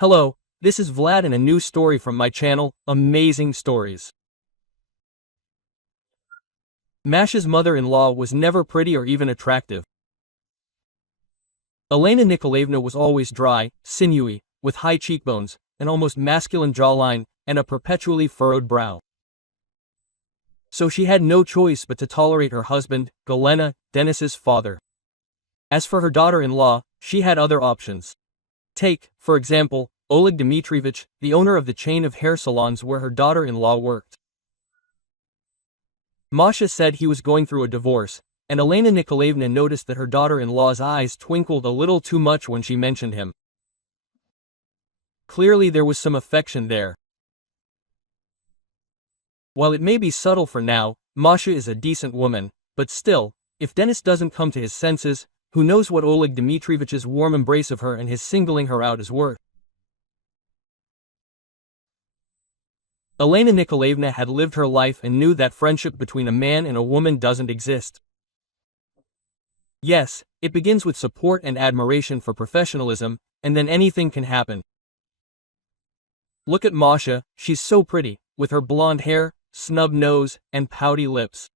Hello, this is Vlad and a new story from my channel, Amazing Stories. Masha's mother-in-law was never pretty or even attractive. Elena Nikolaevna was always dry, sinewy, with high cheekbones, an almost masculine jawline, and a perpetually furrowed brow. So she had no choice but to tolerate her husband, Galena, Denis's father. As for her daughter-in-law, she had other options. Take, for example, Oleg Dmitrievich, the owner of the chain of hair salons where her daughter-in-law worked. Masha said he was going through a divorce, and Elena Nikolaevna noticed that her daughter-in-law's eyes twinkled a little too much when she mentioned him. Clearly there was some affection there. While it may be subtle for now, Masha is a decent woman, but still, if Denis doesn't come to his senses, who knows what Oleg Dmitrievich's warm embrace of her and his singling her out is worth. Elena Nikolaevna had lived her life and knew that friendship between a man and a woman doesn't exist. Yes, it begins with support and admiration for professionalism, and then anything can happen. Look at Masha, she's so pretty, with her blonde hair, snub nose, and pouty lips.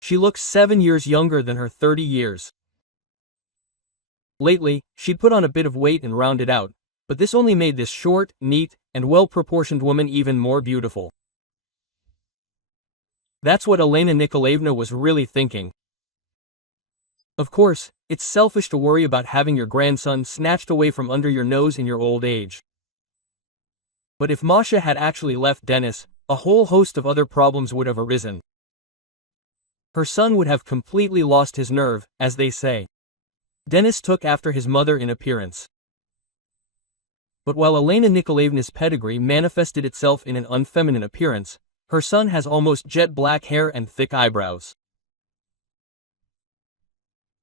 She looks 7 years younger than her 30 years. Lately, she'd put on a bit of weight and rounded out, but this only made this short, neat, and well-proportioned woman even more beautiful. That's what Elena Nikolaevna was really thinking. Of course, it's selfish to worry about having your grandson snatched away from under your nose in your old age. But if Masha had actually left Denis, a whole host of other problems would have arisen. Her son would have completely lost his nerve, as they say. Denis took after his mother in appearance. But while Elena Nikolaevna's pedigree manifested itself in an unfeminine appearance, her son has almost jet black hair and thick eyebrows.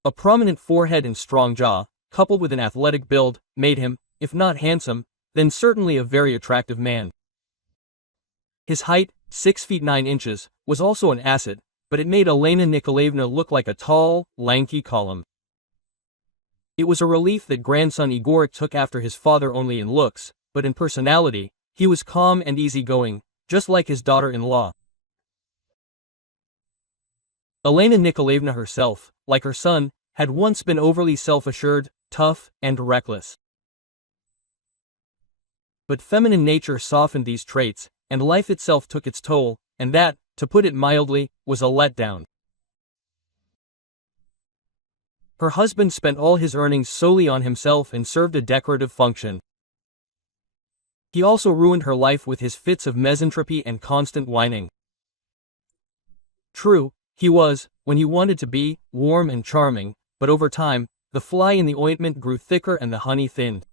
A prominent forehead and strong jaw, coupled with an athletic build, made him, if not handsome, then certainly a very attractive man. His height, 6 feet 9 inches, was also an asset, but it made Elena Nikolaevna look like a tall, lanky column. It was a relief that grandson Igor took after his father only in looks, but in personality, he was calm and easygoing, just like his daughter-in-law. Elena Nikolaevna herself, like her son, had once been overly self-assured, tough, and reckless. But feminine nature softened these traits, and life itself took its toll, and that, to put it mildly, was a letdown. Her husband spent all his earnings solely on himself and served a decorative function. He also ruined her life with his fits of misanthropy and constant whining. True, he was, when he wanted to be, warm and charming, but over time, the fly in the ointment grew thicker and the honey thinned.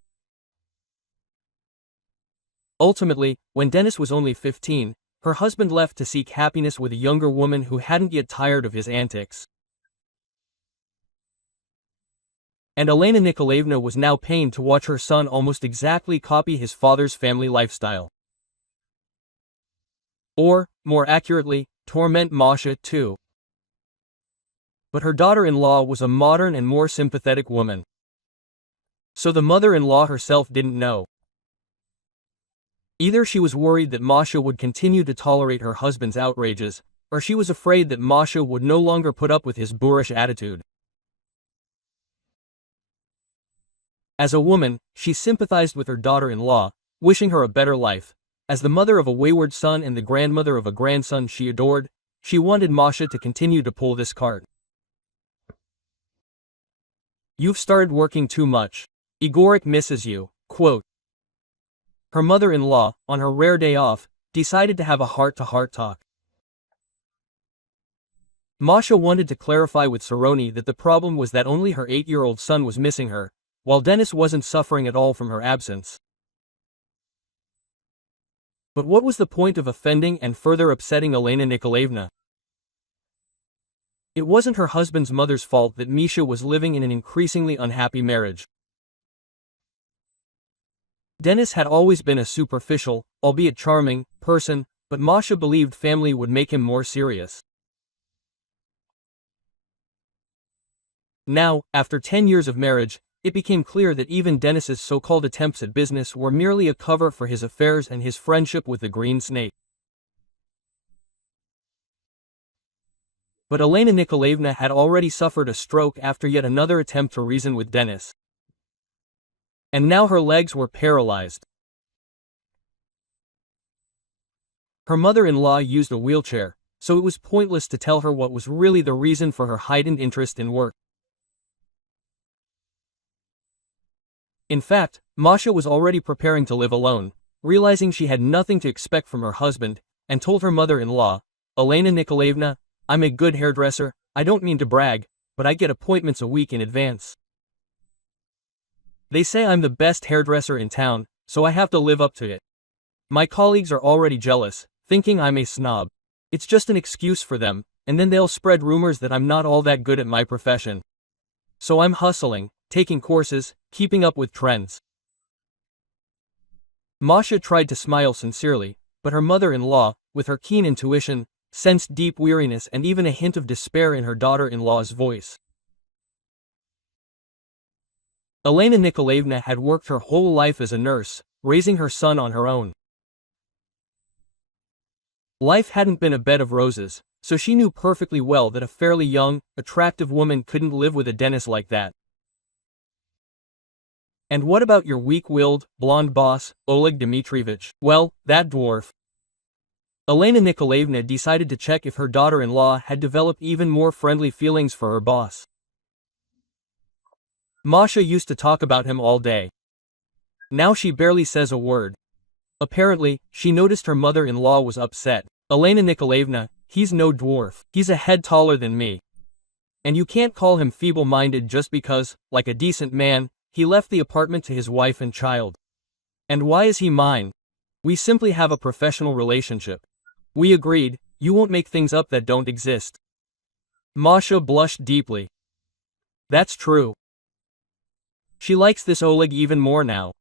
Ultimately, when Denis was only 15, her husband left to seek happiness with a younger woman who hadn't yet tired of his antics. And Elena Nikolaevna was now pained to watch her son almost exactly copy his father's family lifestyle. Or, more accurately, torment Masha too. But her daughter-in-law was a modern and more sympathetic woman. So the mother-in-law herself didn't know. Either she was worried that Masha would continue to tolerate her husband's outrages, or she was afraid that Masha would no longer put up with his boorish attitude. As a woman, she sympathized with her daughter-in-law, wishing her a better life. As the mother of a wayward son and the grandmother of a grandson she adored, she wanted Masha to continue to pull this cart. "You've started working too much. Igorek misses you," quote. Her mother-in-law, on her rare day off, decided to have a heart-to-heart talk. Masha wanted to clarify with Saroni that the problem was that only her 8-year-old son was missing her, while Denis wasn't suffering at all from her absence. But what was the point of offending and further upsetting Elena Nikolaevna? It wasn't her husband's mother's fault that Misha was living in an increasingly unhappy marriage. Denis had always been a superficial, albeit charming, person, but Masha believed family would make him more serious. Now, after 10 years of marriage, it became clear that even Dennis's so-called attempts at business were merely a cover for his affairs and his friendship with the green snake. But Elena Nikolaevna had already suffered a stroke after yet another attempt to reason with Dennis. And now her legs were paralyzed. Her mother-in-law used a wheelchair, so it was pointless to tell her what was really the reason for her heightened interest in work. In fact, Masha was already preparing to live alone, realizing she had nothing to expect from her husband, and told her mother-in-law, "Elena Nikolaevna, I'm a good hairdresser, I don't mean to brag, but I get appointments a week in advance. They say I'm the best hairdresser in town, so I have to live up to it. My colleagues are already jealous, thinking I'm a snob. It's just an excuse for them, and then they'll spread rumors that I'm not all that good at my profession. So I'm hustling, taking courses, keeping up with trends." Masha tried to smile sincerely, but her mother-in-law, with her keen intuition, sensed deep weariness and even a hint of despair in her daughter-in-law's voice. Elena Nikolaevna had worked her whole life as a nurse, raising her son on her own. Life hadn't been a bed of roses, so she knew perfectly well that a fairly young, attractive woman couldn't live with a Dennis like that. "And what about your weak-willed, blonde boss, Oleg Dmitrievich?" "Well, that dwarf." Elena Nikolaevna decided to check if her daughter-in-law had developed even more friendly feelings for her boss. Masha used to talk about him all day. Now she barely says a word. Apparently, she noticed her mother-in-law was upset. "Elena Nikolaevna, he's no dwarf. He's a head taller than me. And you can't call him feeble-minded just because, like a decent man, he left the apartment to his wife and child. And why is he mine? We simply have a professional relationship. We agreed, you won't make things up that don't exist." Masha blushed deeply. That's true. She likes this Oleg even more now.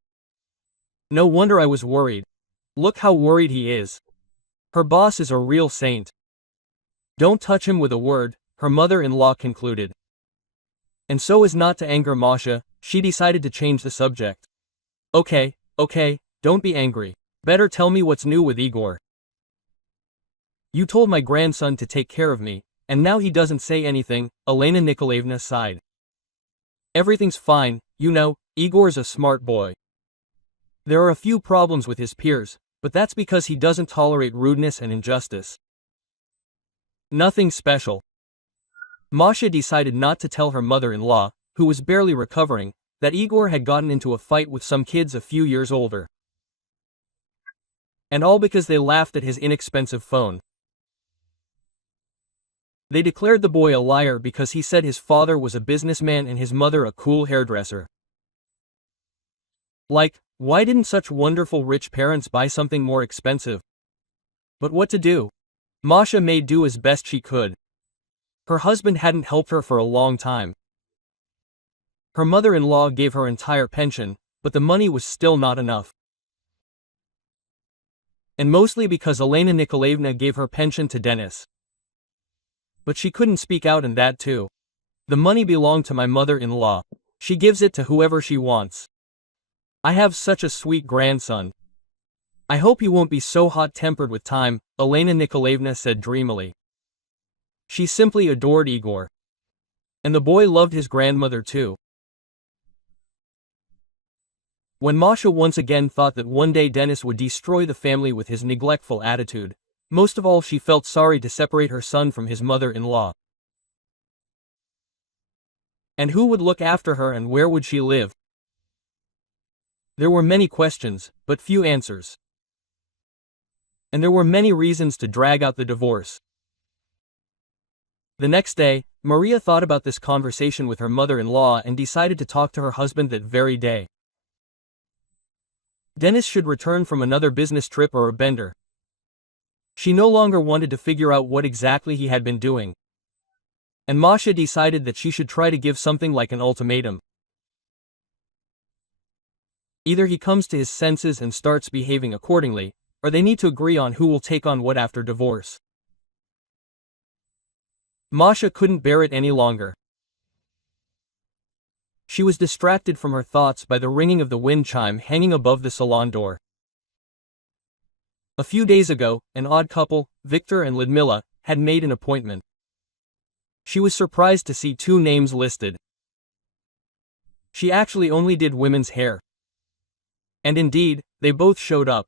No wonder I was worried. Look how worried he is. Her boss is a real saint. Don't touch him with a word, her mother-in-law concluded. And so as not to anger Masha, she decided to change the subject. Okay, don't be angry. Better tell me what's new with Igor. You told my grandson to take care of me, and now he doesn't say anything, Elena Nikolaevna sighed. Everything's fine, you know, Igor's a smart boy. There are a few problems with his peers, but that's because he doesn't tolerate rudeness and injustice. Nothing special. Masha decided not to tell her mother-in-law, who was barely recovering, that Igor had gotten into a fight with some kids a few years older. And all because they laughed at his inexpensive phone. They declared the boy a liar because he said his father was a businessman and his mother a cool hairdresser. Like, why didn't such wonderful rich parents buy something more expensive? But what to do? Masha made do as best she could. Her husband hadn't helped her for a long time. Her mother-in-law gave her entire pension, but the money was still not enough. And mostly because Elena Nikolaevna gave her pension to Dennis. But she couldn't speak out in that too. The money belonged to my mother-in-law. She gives it to whoever she wants. I have such a sweet grandson. I hope he won't be so hot-tempered with time, Elena Nikolaevna said dreamily. She simply adored Igor. And the boy loved his grandmother too. When Masha once again thought that one day Dennis would destroy the family with his neglectful attitude, most of all she felt sorry to separate her son from his mother-in-law. And who would look after her and where would she live? There were many questions, but few answers. And there were many reasons to drag out the divorce. The next day, Maria thought about this conversation with her mother-in-law and decided to talk to her husband that very day. Dennis should return from another business trip or a bender. She no longer wanted to figure out what exactly he had been doing. And Masha decided that she should try to give something like an ultimatum. Either he comes to his senses and starts behaving accordingly, or they need to agree on who will take on what after divorce. Masha couldn't bear it any longer. She was distracted from her thoughts by the ringing of the wind chime hanging above the salon door. A few days ago, an odd couple, Victor and Ludmila, had made an appointment. She was surprised to see two names listed. She actually only did women's hair. And indeed, they both showed up.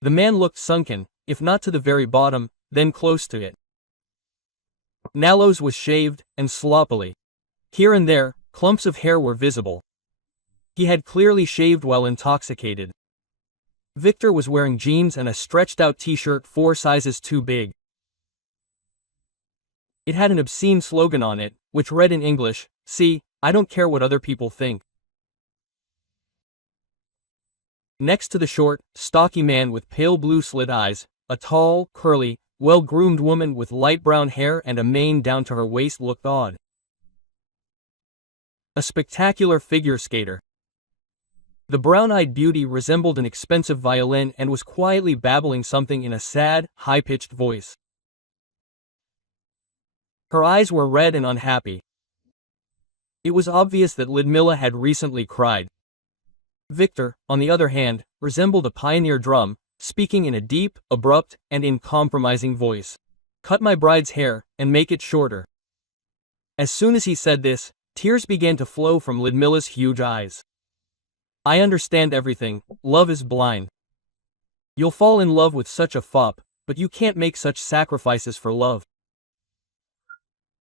The man looked sunken, if not to the very bottom, then close to it. Nallo's was shaved, and sloppily. Here and there, clumps of hair were visible. He had clearly shaved while intoxicated. Victor was wearing jeans and a stretched-out t-shirt 4 sizes too big. It had an obscene slogan on it, which read in English, "See, I don't care what other people think." Next to the short, stocky man with pale blue slit eyes, a tall, curly, well-groomed woman with light brown hair and a mane down to her waist looked odd. A spectacular figure skater. The brown-eyed beauty resembled an expensive violin and was quietly babbling something in a sad, high-pitched voice. Her eyes were red and unhappy. It was obvious that Ludmila had recently cried. Victor, on the other hand, resembled a pioneer drum, speaking in a deep, abrupt, and uncompromising voice. "Cut my bride's hair, and make it shorter." As soon as he said this, tears began to flow from Ludmila's huge eyes. "I understand everything, love is blind. You'll fall in love with such a fop, but you can't make such sacrifices for love.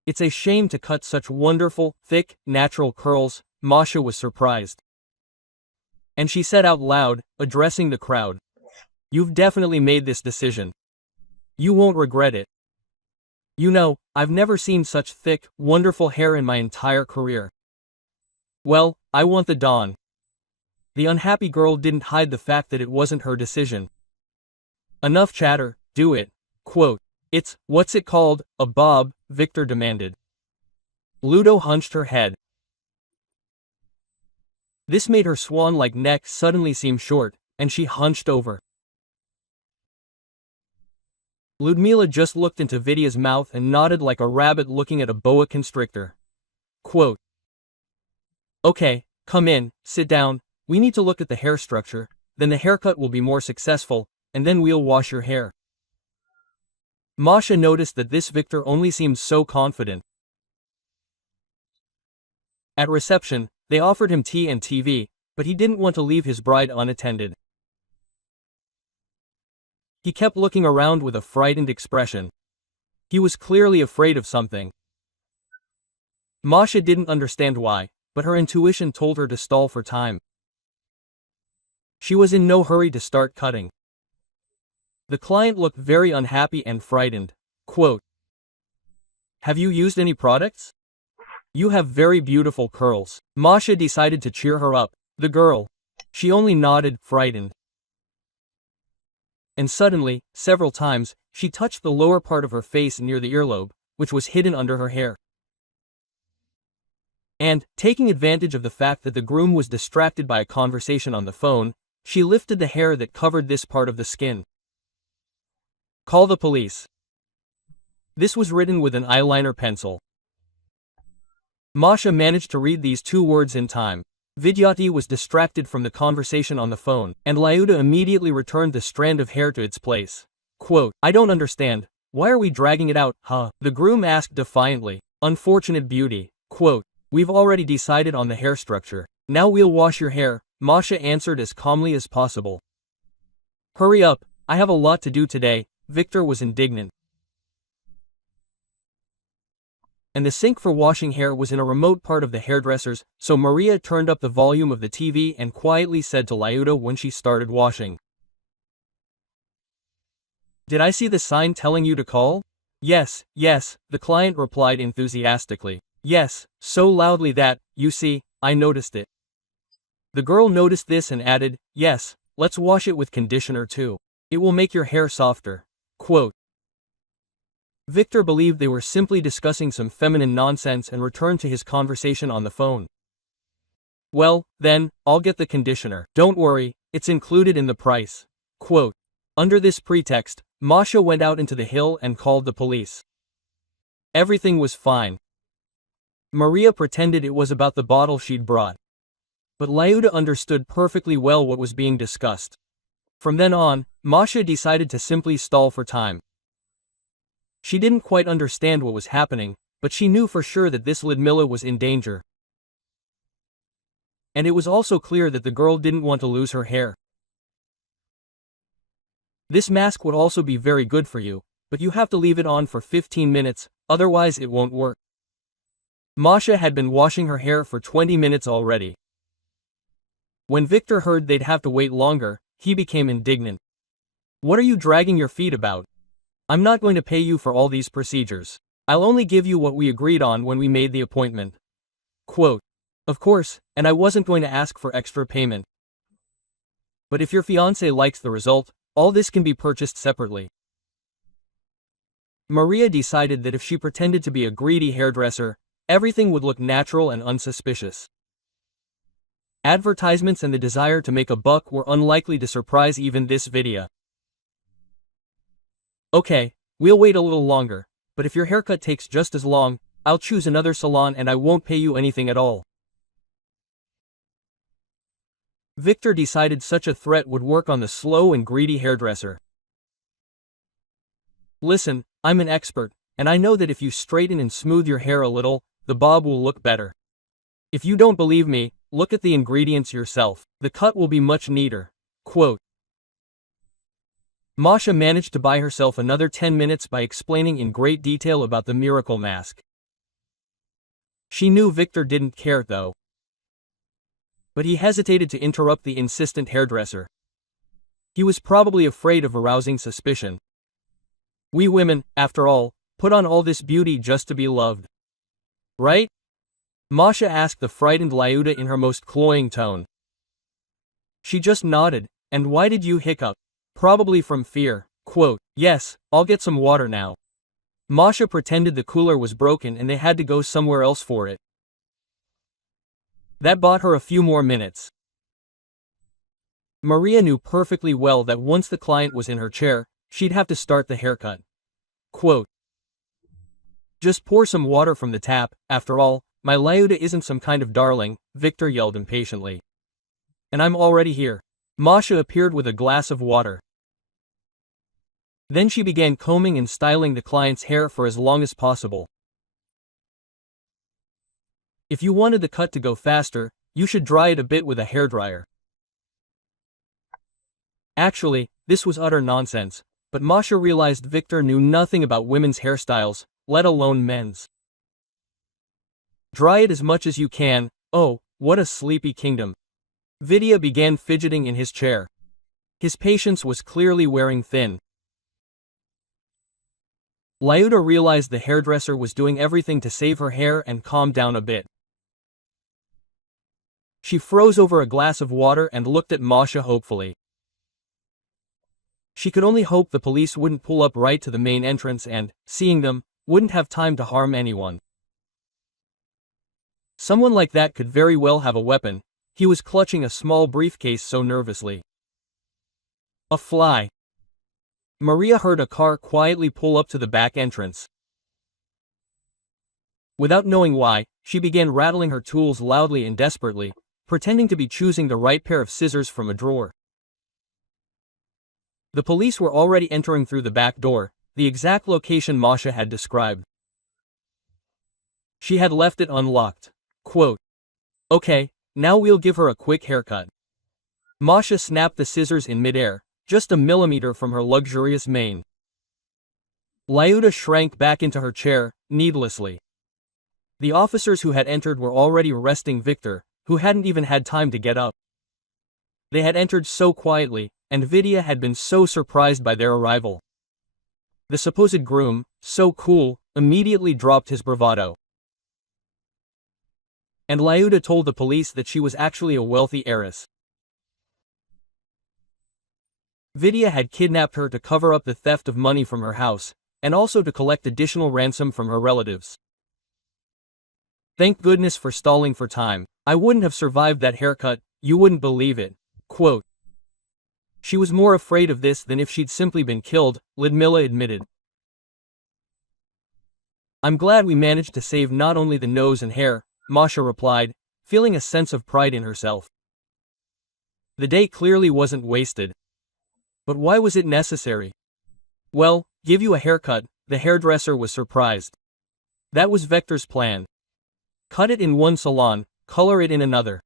It's a shame to cut such wonderful, thick, natural curls." Masha was surprised. And she said out loud, addressing the crowd, "You've definitely made this decision. You won't regret it. You know, I've never seen such thick, wonderful hair in my entire career. Well, I want the dawn." The unhappy girl didn't hide the fact that it wasn't her decision. "Enough chatter, do it." Quote, "What's it called, a bob?" Victor demanded. Ludo hunched her head. This made her swan-like neck suddenly seem short, and she hunched over. Ludmila just looked into Vidya's mouth and nodded like a rabbit looking at a boa constrictor. Quote, "Okay, come in, sit down, we need to look at the hair structure, then the haircut will be more successful, and then we'll wash your hair." Masha noticed that this Victor only seemed so confident. At reception, they offered him tea and TV, but he didn't want to leave his bride unattended. He kept looking around with a frightened expression. He was clearly afraid of something. Masha didn't understand why, but her intuition told her to stall for time. She was in no hurry to start cutting. The client looked very unhappy and frightened. Quote, "Have you used any products? You have very beautiful curls." Masha decided to cheer her up. The girl. She only nodded, frightened. And suddenly, several times, she touched the lower part of her face near the earlobe, which was hidden under her hair. And, taking advantage of the fact that the groom was distracted by a conversation on the phone, she lifted the hair that covered this part of the skin. "Call the police." This was written with an eyeliner pencil. Masha managed to read these 2 words in time. Vidyati was distracted from the conversation on the phone, and Lyuda immediately returned the strand of hair to its place. Quote, "I don't understand. Why are we dragging it out, huh?" the groom asked defiantly. "Unfortunate beauty." Quote, "We've already decided on the hair structure. Now we'll wash your hair," Masha answered as calmly as possible. "Hurry up, I have a lot to do today." Victor was indignant. And the sink for washing hair was in a remote part of the hairdresser's, so Maria turned up the volume of the TV and quietly said to Lyuda when she started washing, "Did I see the sign telling you to call?" Yes, the client replied enthusiastically. "Yes, so loudly that, you see, I noticed it." The girl noticed this and added, "Yes, let's wash it with conditioner too. It will make your hair softer." Quote, Victor believed they were simply discussing some feminine nonsense and returned to his conversation on the phone. "Well, then, I'll get the conditioner. Don't worry, it's included in the price." Quote, under this pretext, Masha went out into the hill and called the police. Everything was fine. Maria pretended it was about the bottle she'd brought. But Lyuda understood perfectly well what was being discussed. From then on, Masha decided to simply stall for time. She didn't quite understand what was happening, but she knew for sure that this Ludmilla was in danger. And it was also clear that the girl didn't want to lose her hair. This mask would also be very good for you, but you have to leave it on for 15 minutes, otherwise it won't work. Masha had been washing her hair for 20 minutes already. When Victor heard they'd have to wait longer, he became indignant. What are you dragging your feet about? I'm not going to pay you for all these procedures. I'll only give you what we agreed on when we made the appointment. Quote. Of course, and I wasn't going to ask for extra payment. But if your fiancé likes the result, all this can be purchased separately. Maria decided that if she pretended to be a greedy hairdresser, everything would look natural and unsuspicious. Advertisements and the desire to make a buck were unlikely to surprise even this Vidya. Okay, we'll wait a little longer, but if your haircut takes just as long, I'll choose another salon and I won't pay you anything at all. Victor decided such a threat would work on the slow and greedy hairdresser. Listen, I'm an expert, and I know that if you straighten and smooth your hair a little, the bob will look better. If you don't believe me, look at the ingredients yourself. The cut will be much neater. Quote. Masha managed to buy herself another 10 minutes by explaining in great detail about the miracle mask. She knew Victor didn't care though. But he hesitated to interrupt the insistent hairdresser. He was probably afraid of arousing suspicion. We women, after all, put on all this beauty just to be loved. Right? Masha asked the frightened Lyuda in her most cloying tone. She just nodded. And why did you hiccup? Probably from fear. Quote. Yes, I'll get some water now. Masha pretended the cooler was broken and they had to go somewhere else for it. That bought her a few more minutes. Maria knew perfectly well that once the client was in her chair, she'd have to start the haircut. Quote. Just pour some water from the tap, after all, my Lyuda isn't some kind of darling, Victor yelled impatiently. And I'm already here. Masha appeared with a glass of water. Then she began combing and styling the client's hair for as long as possible. If you wanted the cut to go faster, you should dry it a bit with a hairdryer. Actually, this was utter nonsense, but Masha realized Victor knew nothing about women's hairstyles, let alone men's. Dry it as much as you can. Oh, what a sleepy kingdom. Vidya began fidgeting in his chair. His patience was clearly wearing thin. Lyuda realized the hairdresser was doing everything to save her hair and calm down a bit. She froze over a glass of water and looked at Masha hopefully. She could only hope the police wouldn't pull up right to the main entrance and, seeing them, wouldn't have time to harm anyone. Someone like that could very well have a weapon. He was clutching a small briefcase so nervously. A fly. Maria heard a car quietly pull up to the back entrance. Without knowing why, she began rattling her tools loudly and desperately, pretending to be choosing the right pair of scissors from a drawer. The police were already entering through the back door, the exact location Masha had described. She had left it unlocked. Quote. Okay, now we'll give her a quick haircut. Masha snapped the scissors in midair, just a millimeter from her luxurious mane. Lyuda shrank back into her chair, needlessly. The officers who had entered were already arresting Victor, who hadn't even had time to get up. They had entered so quietly, and Vidya had been so surprised by their arrival. The supposed groom, so cool, immediately dropped his bravado. And Lyuda told the police that she was actually a wealthy heiress. Vidya had kidnapped her to cover up the theft of money from her house, and also to collect additional ransom from her relatives. Thank goodness for stalling for time. I wouldn't have survived that haircut, you wouldn't believe it. Quote. She was more afraid of this than if she'd simply been killed, Ludmilla admitted. I'm glad we managed to save not only the nose and hair, Masha replied, feeling a sense of pride in herself. The day clearly wasn't wasted. But why was it necessary? Well, give you a haircut, the hairdresser was surprised. That was Vector's plan. Cut it in one salon, color it in another.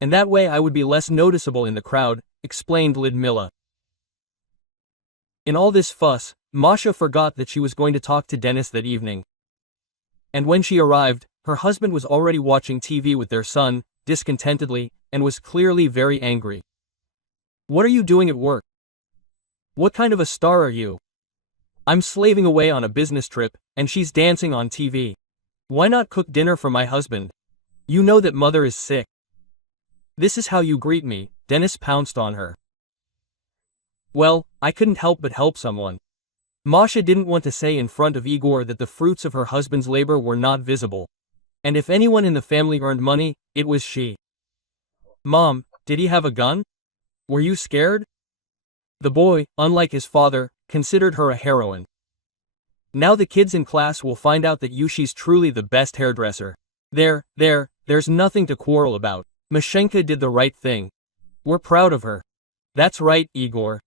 And that way I would be less noticeable in the crowd, explained Lidmila. In all this fuss, Masha forgot that she was going to talk to Dennis that evening. And when she arrived, her husband was already watching TV with their son, discontentedly, and was clearly very angry. What are you doing at work? What kind of a star are you? I'm slaving away on a business trip, and she's dancing on TV. Why not cook dinner for my husband? You know that mother is sick. This is how you greet me, Dennis pounced on her. Well, I couldn't help but help someone. Masha didn't want to say in front of Igor that the fruits of her husband's labor were not visible. And if anyone in the family earned money, it was she. Mom, did he have a gun? Were you scared? The boy, unlike his father, considered her a heroine. Now the kids in class will find out that she's truly the best hairdresser. There's nothing to quarrel about. Mashenka did the right thing. We're proud of her. That's right, Igor.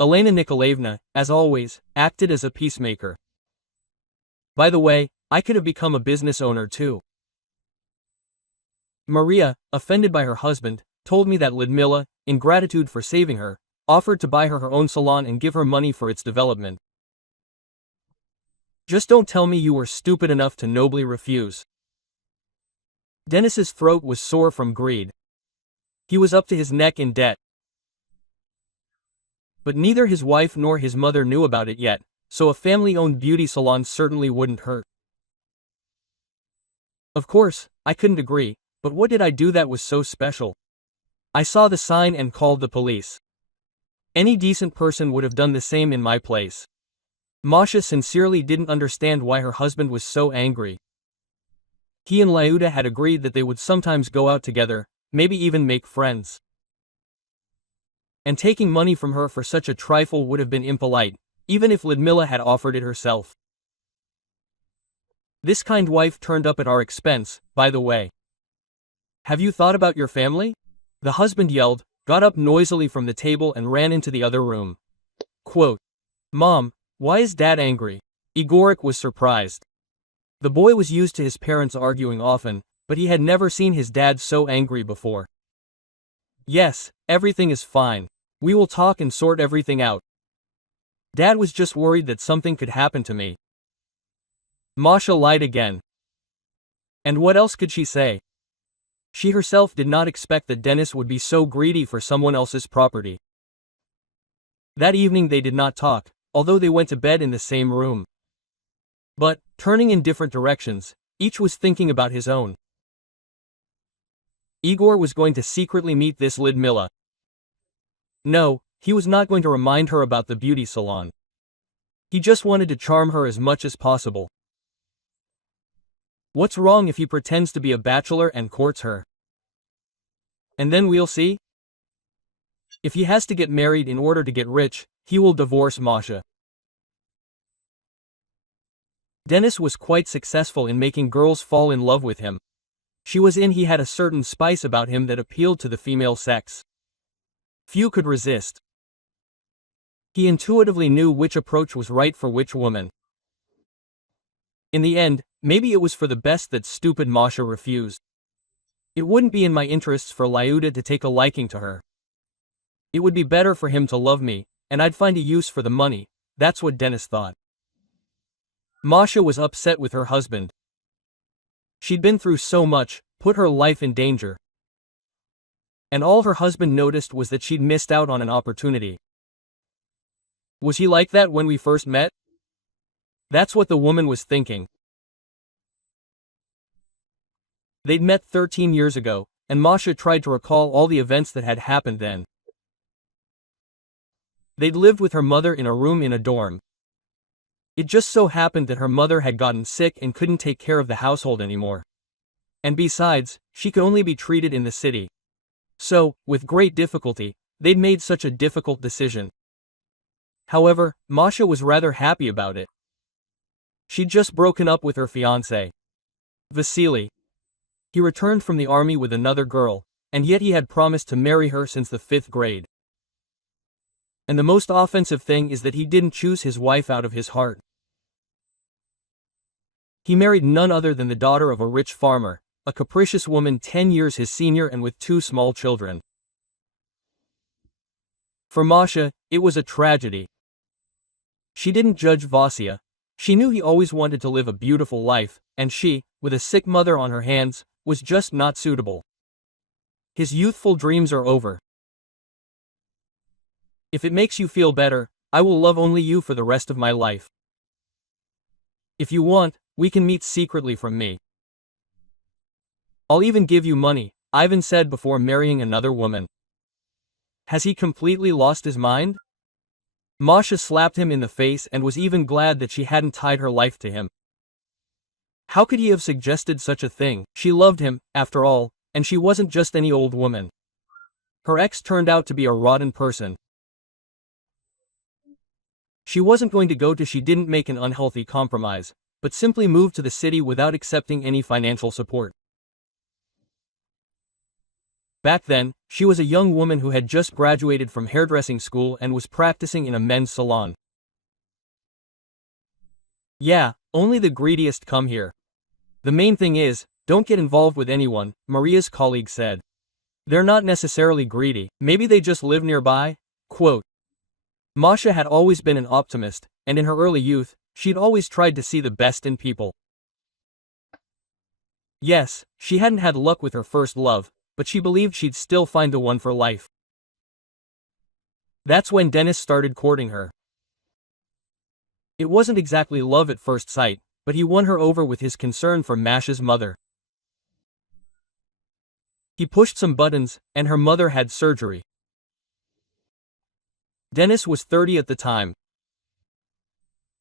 Elena Nikolaevna, as always, acted as a peacemaker. By the way, I could have become a business owner too. Maria, offended by her husband, told me that Lidmila, in gratitude for saving her, offered to buy her own salon and give her money for its development. Just don't tell me you were stupid enough to nobly refuse. Dennis's throat was sore from greed. He was up to his neck in debt. But neither his wife nor his mother knew about it yet, so a family-owned beauty salon certainly wouldn't hurt. Of course, I couldn't agree, but what did I do that was so special? I saw the sign and called the police. Any decent person would have done the same in my place. Masha sincerely didn't understand why her husband was so angry. He and Lyuda had agreed that they would sometimes go out together, maybe even make friends. And taking money from her for such a trifle would have been impolite, even if Lidmila had offered it herself. This kind wife turned up at our expense, by the way. Have you thought about your family? The husband yelled, got up noisily from the table and ran into the other room. Quote, Mom, why is Dad angry? Igorek was surprised. The boy was used to his parents arguing often, but he had never seen his dad so angry before. Yes, everything is fine. We will talk and sort everything out. Dad was just worried that something could happen to me. Masha lied again. And what else could she say? She herself did not expect that Dennis would be so greedy for someone else's property. That evening they did not talk, although they went to bed in the same room. But, turning in different directions, each was thinking about his own. Igor was going to secretly meet this Lidmila. No, he was not going to remind her about the beauty salon. He just wanted to charm her as much as possible. What's wrong if he pretends to be a bachelor and courts her? And then we'll see? If he has to get married in order to get rich, he will divorce Masha. Dennis was quite successful in making girls fall in love with him. He had a certain spice about him that appealed to the female sex. Few could resist. He intuitively knew which approach was right for which woman. In the end, maybe it was for the best that stupid Masha refused. It wouldn't be in my interests for Lyuda to take a liking to her. It would be better for him to love me, and I'd find a use for the money, that's what Dennis thought. Masha was upset with her husband. She'd been through so much, put her life in danger. And all her husband noticed was that she'd missed out on an opportunity. Was he like that when we first met? That's what the woman was thinking. They'd met 13 years ago, and Masha tried to recall all the events that had happened then. They'd lived with her mother in a room in a dorm. It just so happened that her mother had gotten sick and couldn't take care of the household anymore. And besides, she could only be treated in the city. So, with great difficulty, they'd made such a difficult decision. However, Masha was rather happy about it. She'd just broken up with her fiancé, Vasily. He returned from the army with another girl, and yet he had promised to marry her since the 5th grade. And the most offensive thing is that he didn't choose his wife out of his heart. He married none other than the daughter of a rich farmer, a capricious woman 10 years his senior and with 2 small children. For Masha, it was a tragedy. She didn't judge Vasya. She knew he always wanted to live a beautiful life, and she, with a sick mother on her hands, was just not suitable. His youthful dreams are over. If it makes you feel better, I will love only you for the rest of my life. If you want, we can meet secretly from me. I'll even give you money, Ivan said before marrying another woman. Has he completely lost his mind? Masha slapped him in the face and was even glad that she hadn't tied her life to him. How could he have suggested such a thing? She loved him, after all, and she wasn't just any old woman. Her ex turned out to be a rotten person. She wasn't going to go to she didn't make an unhealthy compromise, but simply moved to the city without accepting any financial support. Back then, she was a young woman who had just graduated from hairdressing school and was practicing in a men's salon. Yeah, only the greediest come here. The main thing is, don't get involved with anyone, Maria's colleague said. They're not necessarily greedy, maybe they just live nearby. Quote. Masha had always been an optimist, and in her early youth, she'd always tried to see the best in people. Yes, she hadn't had luck with her first love, but she believed she'd still find the one for life. That's when Dennis started courting her. It wasn't exactly love at first sight, but he won her over with his concern for Masha's mother. He pushed some buttons, and her mother had surgery. Dennis was 30 at the time.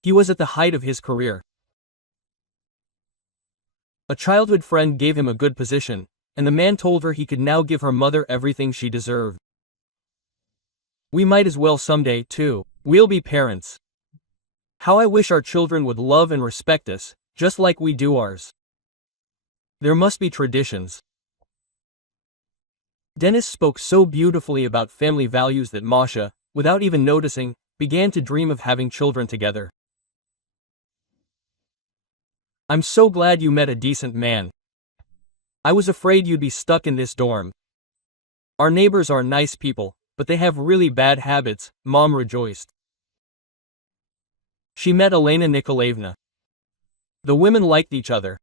He was at the height of his career. A childhood friend gave him a good position, and the man told her he could now give her mother everything she deserved. We might as well someday, too. We'll be parents. How I wish our children would love and respect us, just like we do ours. There must be traditions. Dennis spoke so beautifully about family values that Masha, without even noticing, began to dream of having children together. I'm so glad you met a decent man. I was afraid you'd be stuck in this dorm. Our neighbors are nice people, but they have really bad habits, Mom rejoiced. She met Elena Nikolaevna. The women liked each other.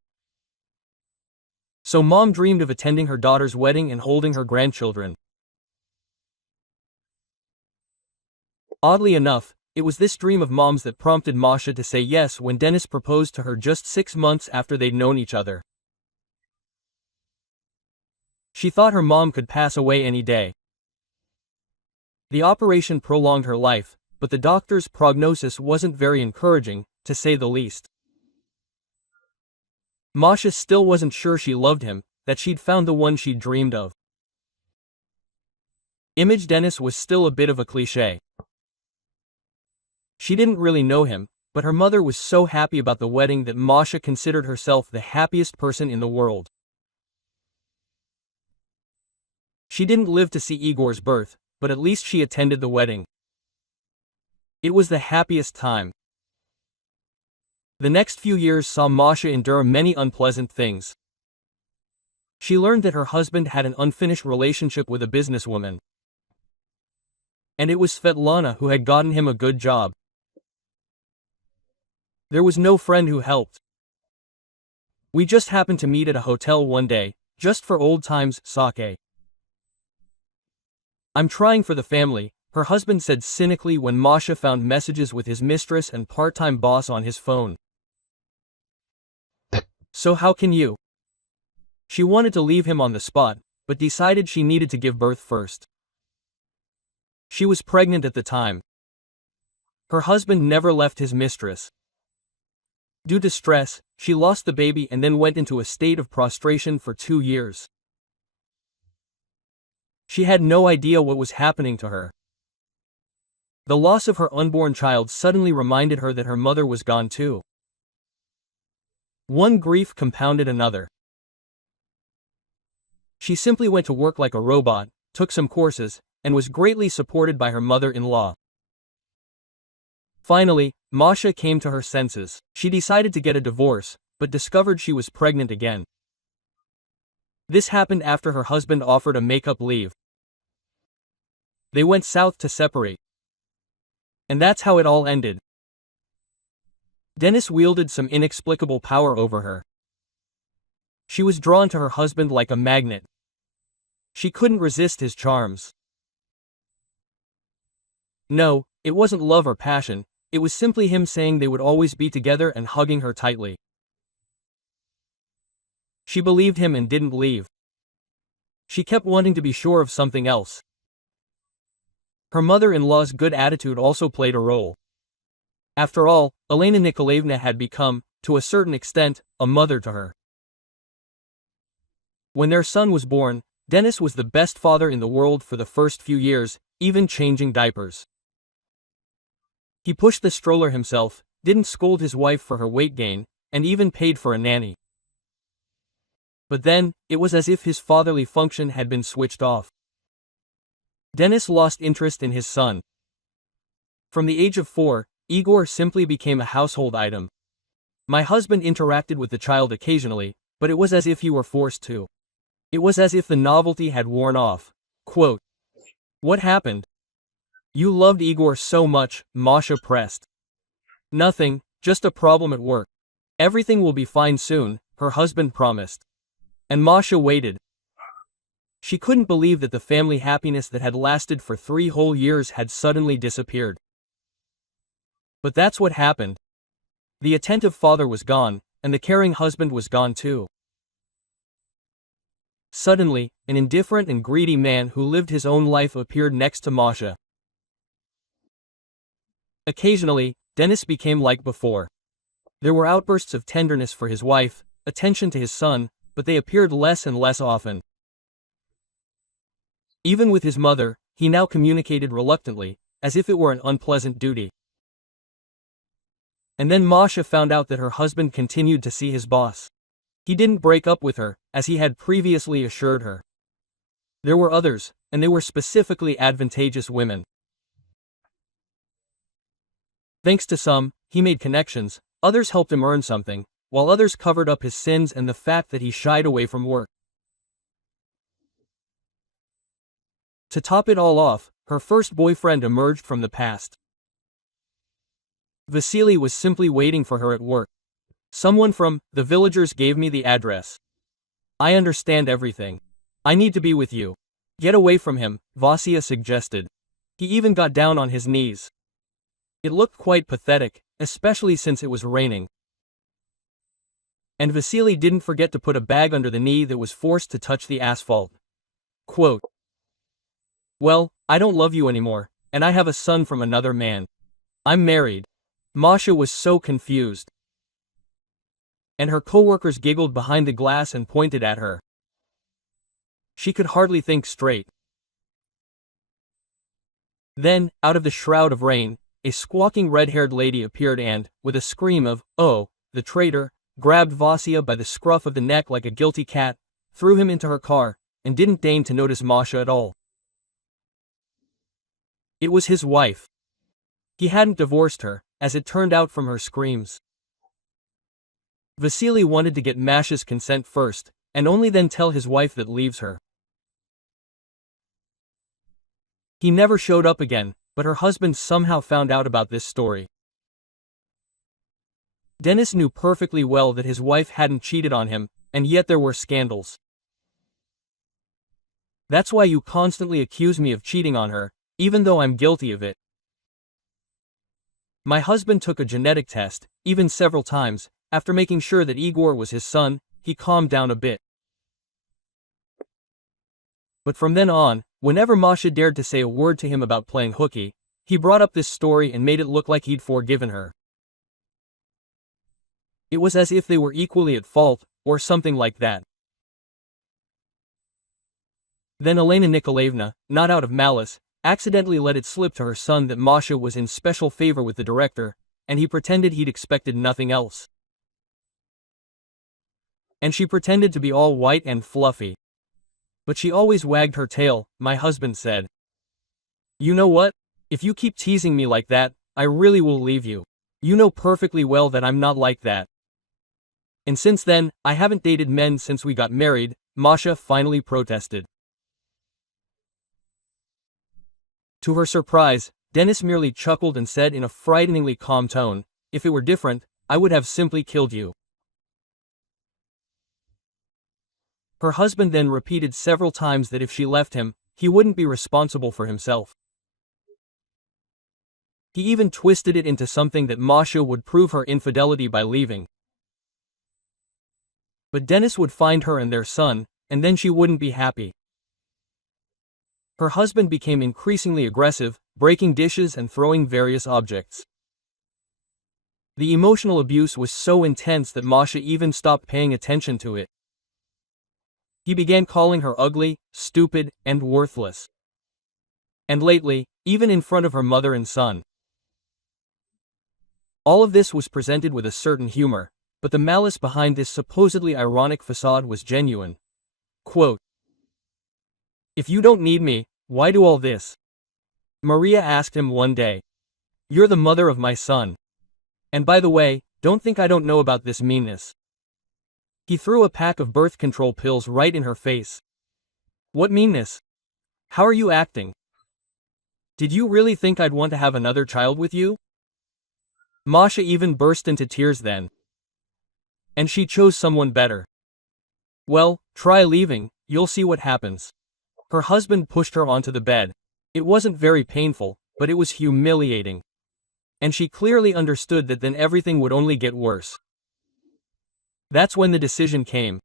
So Mom dreamed of attending her daughter's wedding and holding her grandchildren. Oddly enough, it was this dream of Mom's that prompted Masha to say yes when Dennis proposed to her just 6 months after they'd known each other. She thought her mom could pass away any day. The operation prolonged her life, but the doctor's prognosis wasn't very encouraging, to say the least. Masha still wasn't sure she loved him, that she'd found the one she'd dreamed of. Image Dennis was still a bit of a cliché. She didn't really know him, but her mother was so happy about the wedding that Masha considered herself the happiest person in the world. She didn't live to see Igor's birth, but at least she attended the wedding. It was the happiest time. The next few years saw Masha endure many unpleasant things. She learned that her husband had an unfinished relationship with a businesswoman. And it was Svetlana who had gotten him a good job. There was no friend who helped. We just happened to meet at a hotel one day, just for old times, sake. I'm trying for the family, her husband said cynically when Masha found messages with his mistress and part-time boss on his phone. So how can you? She wanted to leave him on the spot, but decided she needed to give birth first. She was pregnant at the time. Her husband never left his mistress. Due to stress, she lost the baby and then went into a state of prostration for 2 years. She had no idea what was happening to her. The loss of her unborn child suddenly reminded her that her mother was gone too. One grief compounded another. She simply went to work like a robot, took some courses, and was greatly supported by her mother-in-law. Finally, Masha came to her senses. She decided to get a divorce, but discovered she was pregnant again. This happened after her husband offered a makeup leave. They went south to separate. And that's how it all ended. Dennis wielded some inexplicable power over her. She was drawn to her husband like a magnet. She couldn't resist his charms. No, it wasn't love or passion, it was simply him saying they would always be together and hugging her tightly. She believed him and didn't leave. She kept wanting to be sure of something else. Her mother-in-law's good attitude also played a role. After all, Elena Nikolaevna had become, to a certain extent, a mother to her. When their son was born, Dennis was the best father in the world for the first few years, even changing diapers. He pushed the stroller himself, didn't scold his wife for her weight gain, and even paid for a nanny. But then, it was as if his fatherly function had been switched off. Dennis lost interest in his son. From the age of 4, Igor simply became a household item. My husband interacted with the child occasionally, but it was as if he were forced to. It was as if the novelty had worn off. Quote, "What happened? You loved Igor so much," Masha pressed. "Nothing, just a problem at work. Everything will be fine soon," her husband promised. And Masha waited. She couldn't believe that the family happiness that had lasted for 3 whole years had suddenly disappeared. But that's what happened. The attentive father was gone, and the caring husband was gone too. Suddenly, an indifferent and greedy man who lived his own life appeared next to Masha. Occasionally, Dennis became like before. There were outbursts of tenderness for his wife, attention to his son, but they appeared less and less often. Even with his mother, he now communicated reluctantly, as if it were an unpleasant duty. And then Masha found out that her husband continued to see his boss. He didn't break up with her, as he had previously assured her. There were others, and they were specifically advantageous women. Thanks to some, he made connections, others helped him earn something, while others covered up his sins and the fact that he shied away from work. To top it all off, her first boyfriend emerged from the past. Vasily was simply waiting for her at work. "Someone from the villagers gave me the address. I understand everything. I need to be with you. Get away from him," Vasya suggested. He even got down on his knees. It looked quite pathetic, especially since it was raining. And Vasily didn't forget to put a bag under the knee that was forced to touch the asphalt. Quote, "Well, I don't love you anymore, and I have a son from another man. I'm married." Masha was so confused. And her coworkers giggled behind the glass and pointed at her. She could hardly think straight. Then, out of the shroud of rain, a squawking red-haired lady appeared and, with a scream of, "Oh, the traitor," grabbed Vasya by the scruff of the neck like a guilty cat, threw him into her car, and didn't deign to notice Masha at all. It was his wife. He hadn't divorced her, as it turned out from her screams. Vasily wanted to get Masha's consent first, and only then tell his wife that leaves her. He never showed up again, but her husband somehow found out about this story. Dennis knew perfectly well that his wife hadn't cheated on him, and yet there were scandals. "That's why you constantly accuse me of cheating on her, even though I'm guilty of it. My husband took a genetic test, even several times. After making sure that Igor was his son, he calmed down a bit. But from then on, whenever Masha dared to say a word to him about playing hooky, he brought up this story and made it look like he'd forgiven her. It was as if they were equally at fault, or something like that. Then Elena Nikolaevna, not out of malice, accidentally let it slip to her son that Masha was in special favor with the director, and he pretended he'd expected nothing else. and she pretended to be all white and fluffy. But she always wagged her tail, my husband said. You know what? If you keep teasing me like that, I really will leave you. You know perfectly well that I'm not like that. And since then, I haven't dated men since we got married, Masha finally protested. To her surprise, Dennis merely chuckled and said in a frighteningly calm tone, if it were different, I would have simply killed you. Her husband then repeated several times that if she left him, he wouldn't be responsible for himself. He even twisted it into something that Masha would prove her infidelity by leaving. But Dennis would find her and their son, and then she wouldn't be happy. Her husband became increasingly aggressive, breaking dishes and throwing various objects. The emotional abuse was so intense that Masha even stopped paying attention to it. He began calling her ugly, stupid, and worthless. And lately, even in front of her mother and son. All of this was presented with a certain humor, but the malice behind this supposedly ironic facade was genuine. Quote, if you don't need me, why do all this? Maria asked him one day. You're the mother of my son. And by the way, don't think I don't know about this meanness. He threw a pack of birth control pills right in her face. What meanness? How are you acting? Did you really think I'd want to have another child with you? Masha even burst into tears then. And she chose someone better. Well, try leaving, you'll see what happens. Her husband pushed her onto the bed. It wasn't very painful, but it was humiliating. And she clearly understood that then everything would only get worse. That's when the decision came.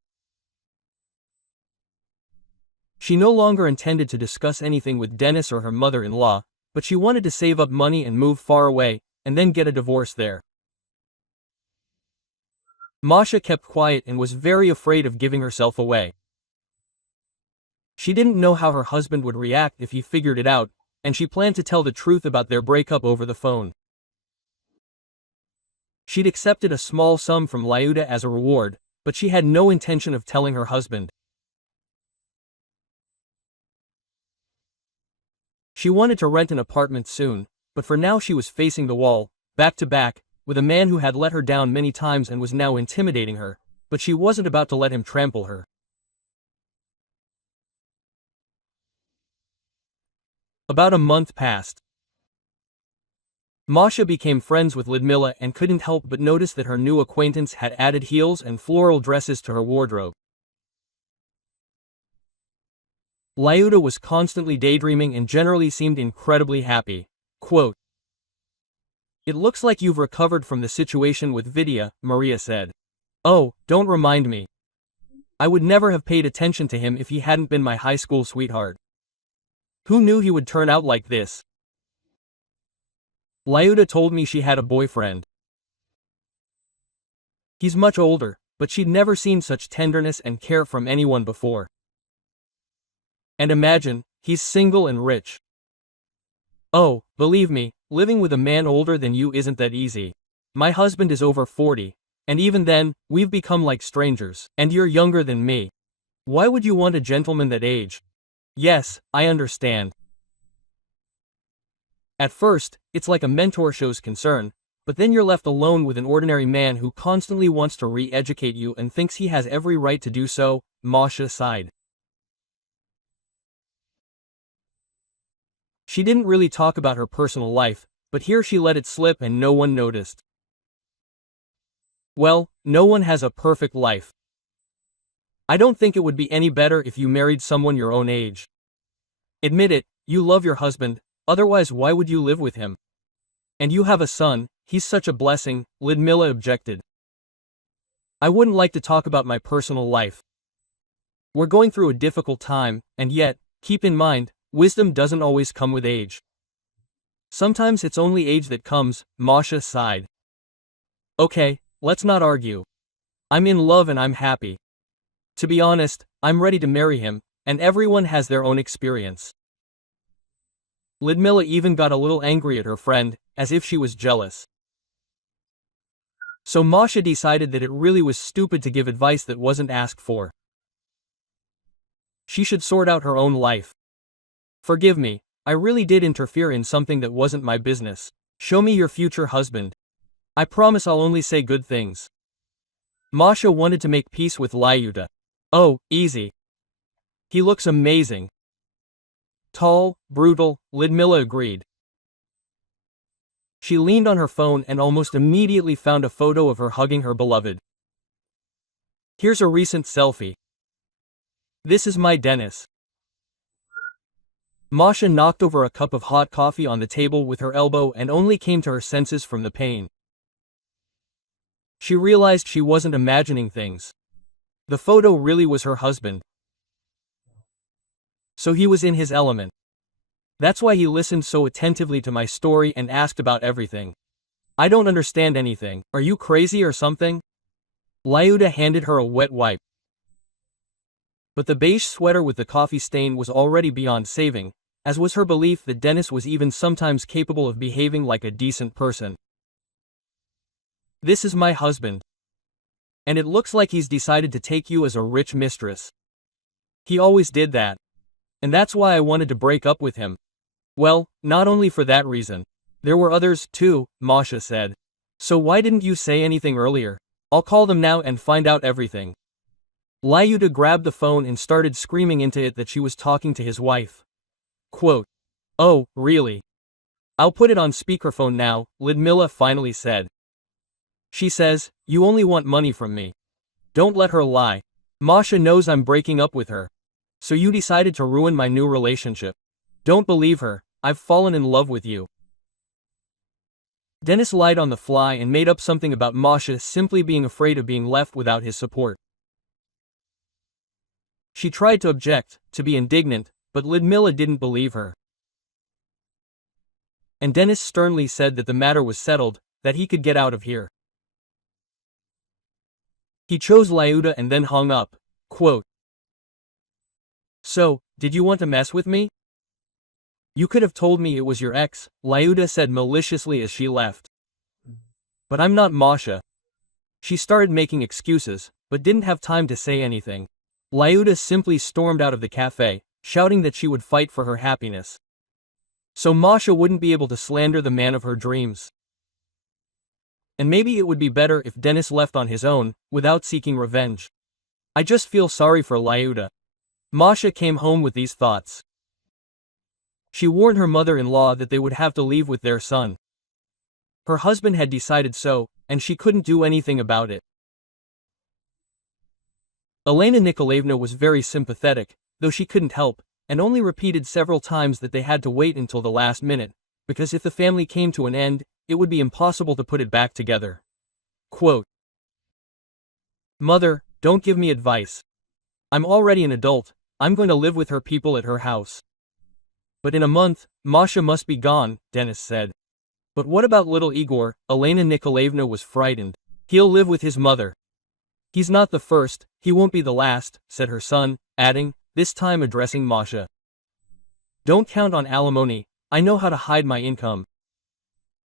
She no longer intended to discuss anything with Dennis or her mother-in-law, but she wanted to save up money and move far away, and then get a divorce there. Masha kept quiet and was very afraid of giving herself away. She didn't know how her husband would react if he figured it out, and she planned to tell the truth about their breakup over the phone. She'd accepted a small sum from Lyuda as a reward, but she had no intention of telling her husband. She wanted to rent an apartment soon, but for now she was facing the wall, back to back, with a man who had let her down many times and was now intimidating her, but she wasn't about to let him trample her. About a month passed. Masha became friends with Lyudmila and couldn't help but notice that her new acquaintance had added heels and floral dresses to her wardrobe. Lyuda was constantly daydreaming and generally seemed incredibly happy. Quote, it looks like you've recovered from the situation with Vidya, Maria said. Oh, don't remind me. I would never have paid attention to him if he hadn't been my high school sweetheart. Who knew he would turn out like this? Lyuda told me she had a boyfriend. He's much older, but she'd never seen such tenderness and care from anyone before. And imagine, he's single and rich. Oh, believe me, living with a man older than you isn't that easy. My husband is over 40, and even then, we've become like strangers, and you're younger than me. Why would you want a gentleman that age? Yes, I understand. At first, it's like a mentor shows concern, but then you're left alone with an ordinary man who constantly wants to re-educate you and thinks he has every right to do so, Masha sighed. She didn't really talk about her personal life, but here she let it slip and no one noticed. Well, no one has a perfect life. I don't think it would be any better if you married someone your own age. Admit it, you love your husband, otherwise why would you live with him? And you have a son, he's such a blessing, Lyudmila objected. I wouldn't like to talk about my personal life. We're going through a difficult time, and yet, keep in mind, wisdom doesn't always come with age. Sometimes it's only age that comes, Masha sighed. Okay, let's not argue. I'm in love and I'm happy. To be honest, I'm ready to marry him, and everyone has their own experience. Lyudmila even got a little angry at her friend, as if she was jealous. So Masha decided that it really was stupid to give advice that wasn't asked for. She should sort out her own life. Forgive me, I really did interfere in something that wasn't my business. Show me your future husband. I promise I'll only say good things. Masha wanted to make peace with Lyuda. Oh, easy. He looks amazing. Tall, brutal, Ludmilla agreed. She leaned on her phone and almost immediately found a photo of her hugging her beloved. Here's a recent selfie. This is my Dennis. Masha knocked over a cup of hot coffee on the table with her elbow and only came to her senses from the pain. She realized she wasn't imagining things. The photo really was her husband. So he was in his element. That's why he listened so attentively to my story and asked about everything. I don't understand anything. Are you crazy or something? Lyuda handed her a wet wipe. But the beige sweater with the coffee stain was already beyond saving, as was her belief that Dennis was even sometimes capable of behaving like a decent person. This is my husband. And it looks like he's decided to take you as a rich mistress. He always did that. And that's why I wanted to break up with him. Well, not only for that reason. There were others, too, Masha said. So why didn't you say anything earlier? I'll call them now and find out everything. Lyuda grabbed the phone and started screaming into it that she was talking to his wife. Quote, "Oh, really? I'll put it on speakerphone now," Ludmilla finally said. She says, "You only want money from me. Don't let her lie. Masha knows I'm breaking up with her. So you decided to ruin my new relationship. Don't believe her, I've fallen in love with you." Dennis lied on the fly and made up something about Masha simply being afraid of being left without his support. She tried to object, to be indignant, but Ludmilla didn't believe her. And Dennis sternly said that the matter was settled, that he could get out of here. He chose Lyuda and then hung up. Quote, "So, did you want to mess with me? You could have told me it was your ex," Lyuda said maliciously as she left. "But I'm not Masha." She started making excuses, but didn't have time to say anything. Lyuda simply stormed out of the cafe, shouting that she would fight for her happiness. So Masha wouldn't be able to slander the man of her dreams. And maybe it would be better if Dennis left on his own, without seeking revenge. I just feel sorry for Lyuda. Masha came home with these thoughts. She warned her mother-in-law that they would have to leave with their son. Her husband had decided so, and she couldn't do anything about it. Elena Nikolaevna was very sympathetic, though she couldn't help, and only repeated several times that they had to wait until the last minute, because if the family came to an end, it would be impossible to put it back together. Quote, "Mother, don't give me advice. I'm already an adult, I'm going to live with her people at her house. But in a month, Masha must be gone," Dennis said. "But what about little Igor?" Elena Nikolaevna was frightened. "He'll live with his mother." "He's not the first, he won't be the last," said her son, adding, this time addressing Masha. "Don't count on alimony, I know how to hide my income."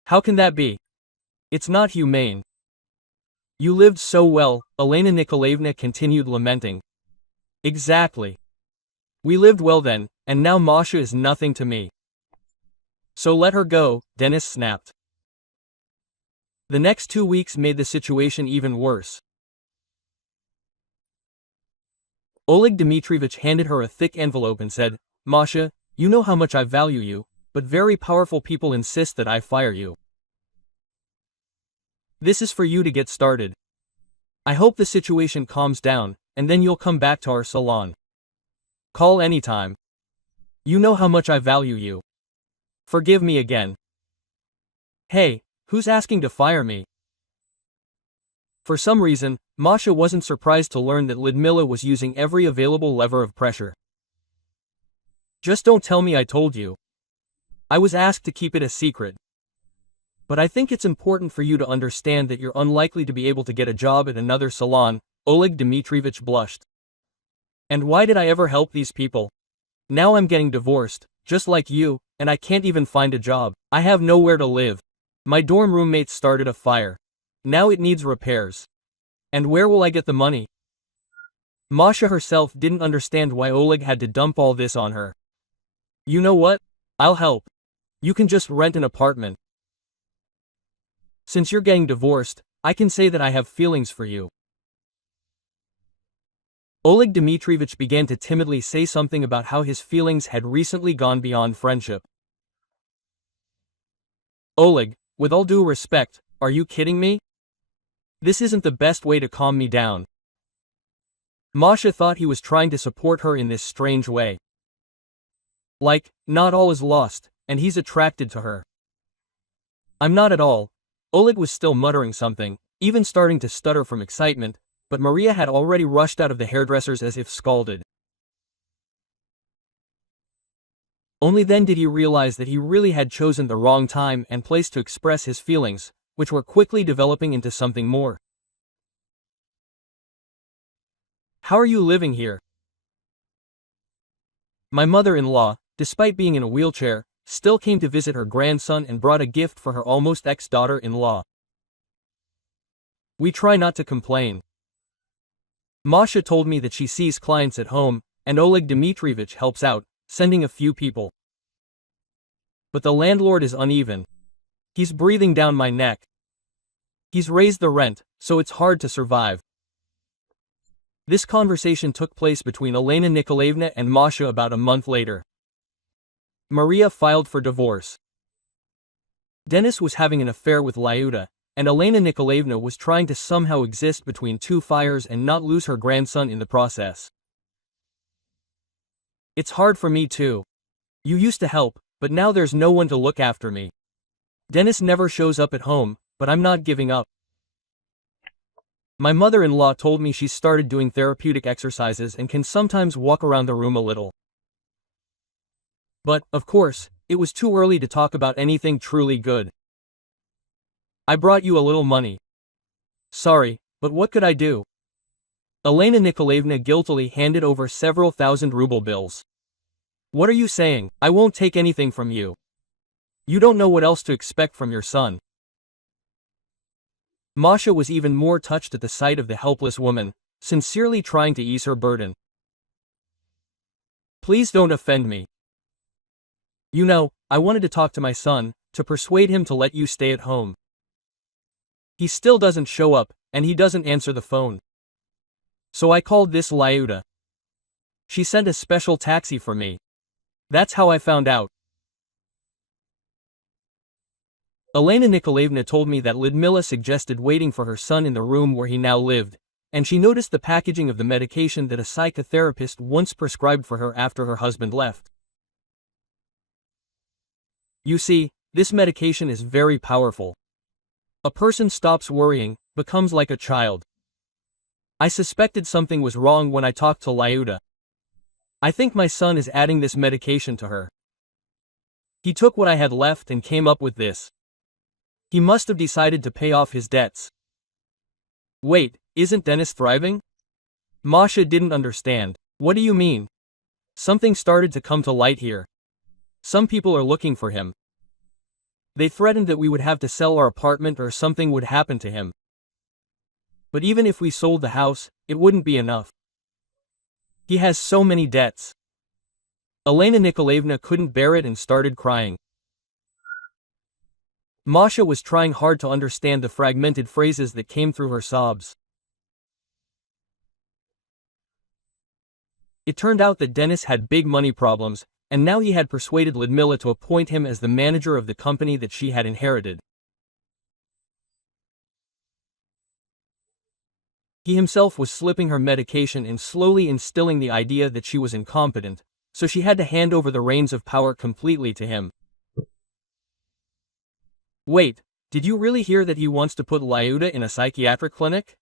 "How can that be? It's not humane." "You lived so well," Elena Nikolaevna continued lamenting. "Exactly. We lived well then, and now Masha is nothing to me. So let her go," Dennis snapped. The next 2 weeks made the situation even worse. Oleg Dmitrievich handed her a thick envelope and said, "Masha, you know how much I value you, but very powerful people insist that I fire you. This is for you to get started. I hope the situation calms down, and then you'll come back to our salon. Call anytime. You know how much I value you. Forgive me again." Hey, who's asking to fire me? For some reason, Masha wasn't surprised to learn that Ludmilla was using every available lever of pressure. "Just don't tell me I told you. I was asked to keep it a secret. But I think it's important for you to understand that you're unlikely to be able to get a job at another salon," Oleg Dmitrievich blushed. "And why did I ever help these people? Now I'm getting divorced, just like you, and I can't even find a job. I have nowhere to live. My dorm roommates started a fire. Now it needs repairs. And where will I get the money? Masha herself didn't understand why Oleg had to dump all this on her. You know what? I'll help. You can just rent an apartment. Since you're getting divorced, I can say that I have feelings for you. Oleg Dmitrievich began to timidly say something about how his feelings had recently gone beyond friendship. Oleg, with all due respect, are you kidding me? This isn't the best way to calm me down. Masha thought he was trying to support her in this strange way. Like, not all is lost, and he's attracted to her. I'm not at all. Oleg was still muttering something, even starting to stutter from excitement, but Maria had already rushed out of the hairdresser's as if scalded. Only then did he realize that he really had chosen the wrong time and place to express his feelings, which were quickly developing into something more. How are you living here? My mother-in-law, despite being in a wheelchair, still came to visit her grandson and brought a gift for her almost ex-daughter-in-law. We try not to complain. Masha told me that she sees clients at home, and Oleg Dmitrievich helps out, sending a few people. But the landlord is uneven. He's breathing down my neck. He's raised the rent, so it's hard to survive. This conversation took place between Elena Nikolaevna and Masha about a month later. Maria filed for divorce. Denis was having an affair with Lyuda, and Elena Nikolaevna was trying to somehow exist between two fires and not lose her grandson in the process. It's hard for me too. You used to help, but now there's no one to look after me. Denis never shows up at home, but I'm not giving up. My mother-in-law told me she's started doing therapeutic exercises and can sometimes walk around the room a little. But, of course, it was too early to talk about anything truly good. I brought you a little money. Sorry, but what could I do? Elena Nikolaevna guiltily handed over several thousand-ruble bills. What are you saying? I won't take anything from you. You don't know what else to expect from your son. Masha was even more touched at the sight of the helpless woman, sincerely trying to ease her burden. Please don't offend me. You know, I wanted to talk to my son, to persuade him to let you stay at home. He still doesn't show up, and he doesn't answer the phone. So I called this Lyuda. She sent a special taxi for me. That's how I found out. Elena Nikolaevna told me that Lyudmila suggested waiting for her son in the room where he now lived, and she noticed the packaging of the medication that a psychotherapist once prescribed for her after her husband left. You see, this medication is very powerful. A person stops worrying, becomes like a child. I suspected something was wrong when I talked to Lyuda. I think my son is adding this medication to her. He took what I had left and came up with this. He must have decided to pay off his debts. Wait, isn't Denis thriving? Masha didn't understand. What do you mean? Something started to come to light here. Some people are looking for him. They threatened that we would have to sell our apartment or something would happen to him. But even if we sold the house, it wouldn't be enough. He has so many debts. Elena Nikolaevna couldn't bear it and started crying. Masha was trying hard to understand the fragmented phrases that came through her sobs. It turned out that Denis had big money problems, and now he had persuaded Lyudmila to appoint him as the manager of the company that she had inherited. He himself was slipping her medication and slowly instilling the idea that she was incompetent, so she had to hand over the reins of power completely to him. Wait, did you really hear that he wants to put Lyuda in a psychiatric clinic?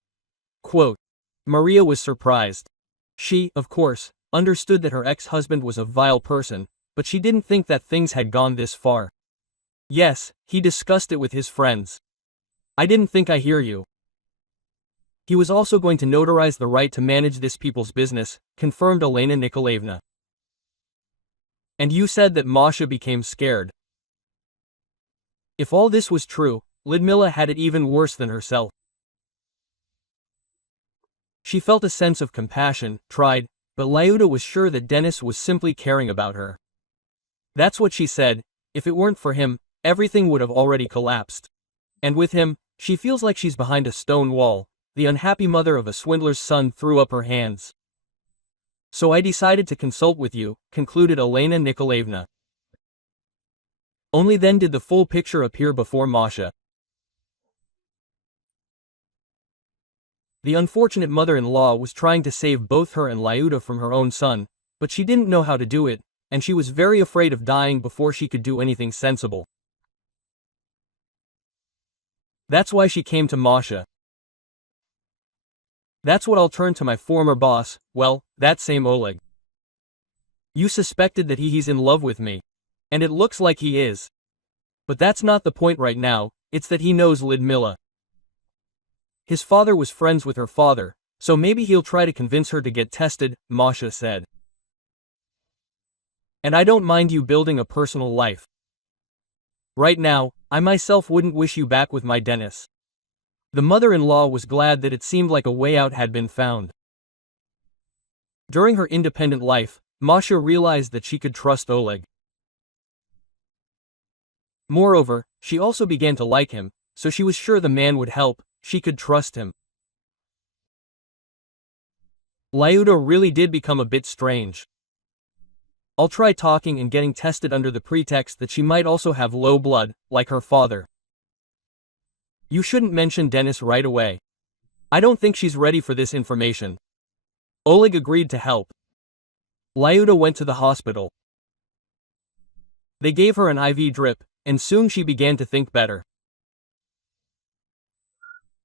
Quote. Maria was surprised. She, of course, understood that her ex-husband was a vile person, but she didn't think that things had gone this far. Yes, he discussed it with his friends. I didn't think I hear you. He was also going to notarize the right to manage this people's business, confirmed Elena Nikolaevna. And you said that Masha became scared. If all this was true, Ludmila had it even worse than herself. She felt a sense of compassion, tried, but Lyuda was sure that Dennis was simply caring about her. That's what she said, if it weren't for him, everything would have already collapsed. And with him, she feels like she's behind a stone wall. The unhappy mother of a swindler's son threw up her hands. So I decided to consult with you, concluded Elena Nikolaevna. Only then did the full picture appear before Masha. The unfortunate mother-in-law was trying to save both her and Lyuda from her own son, but she didn't know how to do it, and she was very afraid of dying before she could do anything sensible. That's why she came to Masha. That's what I'll turn to my former boss, well, that same Oleg. You suspected that he's in love with me. And it looks like he is. But that's not the point right now, it's that he knows Ludmila. His father was friends with her father, so maybe he'll try to convince her to get tested, Masha said. And I don't mind you building a personal life. Right now, I myself wouldn't wish you back with my Dennis. The mother-in-law was glad that it seemed like a way out had been found. During her independent life, Masha realized that she could trust Oleg. Moreover, she also began to like him, so she was sure the man would help, she could trust him. Lyuda really did become a bit strange. I'll try talking and getting tested under the pretext that she might also have low blood, like her father. You shouldn't mention Dennis right away. I don't think she's ready for this information. Oleg agreed to help. Lyuda went to the hospital. They gave her an IV drip, and soon she began to think better.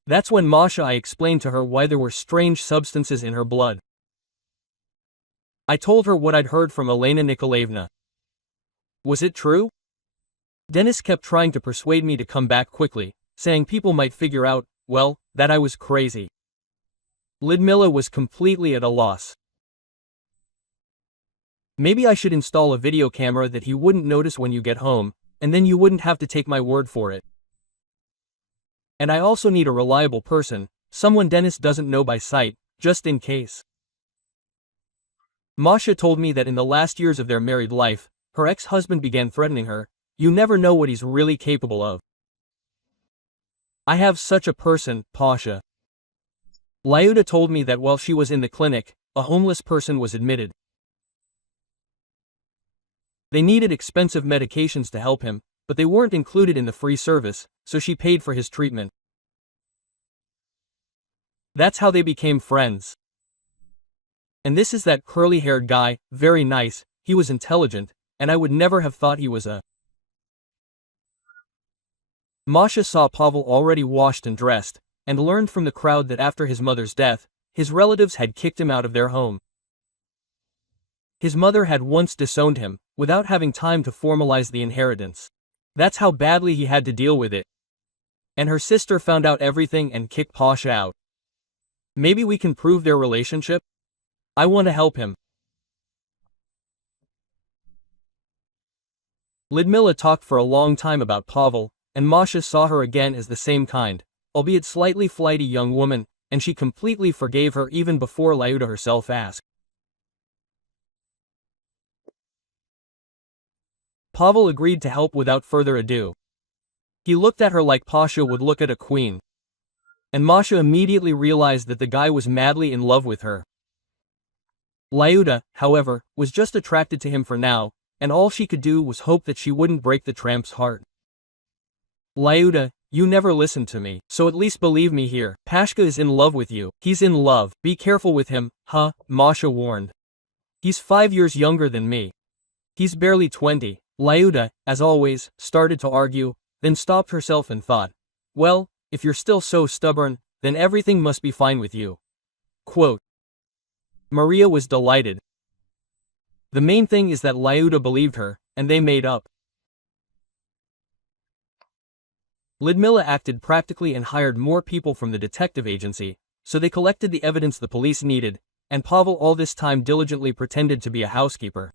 That's when Masha explained to her why there were strange substances in her blood. I told her what I'd heard from Elena Nikolaevna. Was it true? Dennis kept trying to persuade me to come back quickly, saying people might figure out, well, that I was crazy. Ludmila was completely at a loss. Maybe I should install a video camera that he wouldn't notice when you get home, and then you wouldn't have to take my word for it. And I also need a reliable person, someone Dennis doesn't know by sight, just in case. Masha told me that in the last years of their married life, her ex-husband began threatening her. You never know what he's really capable of. I have such a person, Pasha. Lyuda told me that while she was in the clinic, a homeless person was admitted. They needed expensive medications to help him, but they weren't included in the free service, so she paid for his treatment. That's how they became friends. And this is that curly-haired guy, very nice, he was intelligent, and I would never have thought he was a... Masha saw Pavel already washed and dressed, and learned from the crowd that after his mother's death, his relatives had kicked him out of their home. His mother had once disowned him, without having time to formalize the inheritance. That's how badly he had to deal with it. And her sister found out everything and kicked Pasha out. Maybe we can prove their relationship? I want to help him. Ludmila talked for a long time about Pavel, and Masha saw her again as the same kind, albeit slightly flighty young woman, and she completely forgave her even before Lyuda herself asked. Pavel agreed to help without further ado. He looked at her like Pasha would look at a queen. And Masha immediately realized that the guy was madly in love with her. Lyuda, however, was just attracted to him for now, and all she could do was hope that she wouldn't break the tramp's heart. Lyuda, you never listened to me, so at least believe me here. Pashka is in love with you. He's in love. Be careful with him, huh? Masha warned. He's 5 years younger than me. He's barely 20. Lyuda, as always, started to argue, then stopped herself and thought, well, if you're still so stubborn, then everything must be fine with you. Quote. Maria was delighted. The main thing is that Lyuda believed her, and they made up. Ludmila acted practically and hired more people from the detective agency, so they collected the evidence the police needed, and Pavel all this time diligently pretended to be a housekeeper.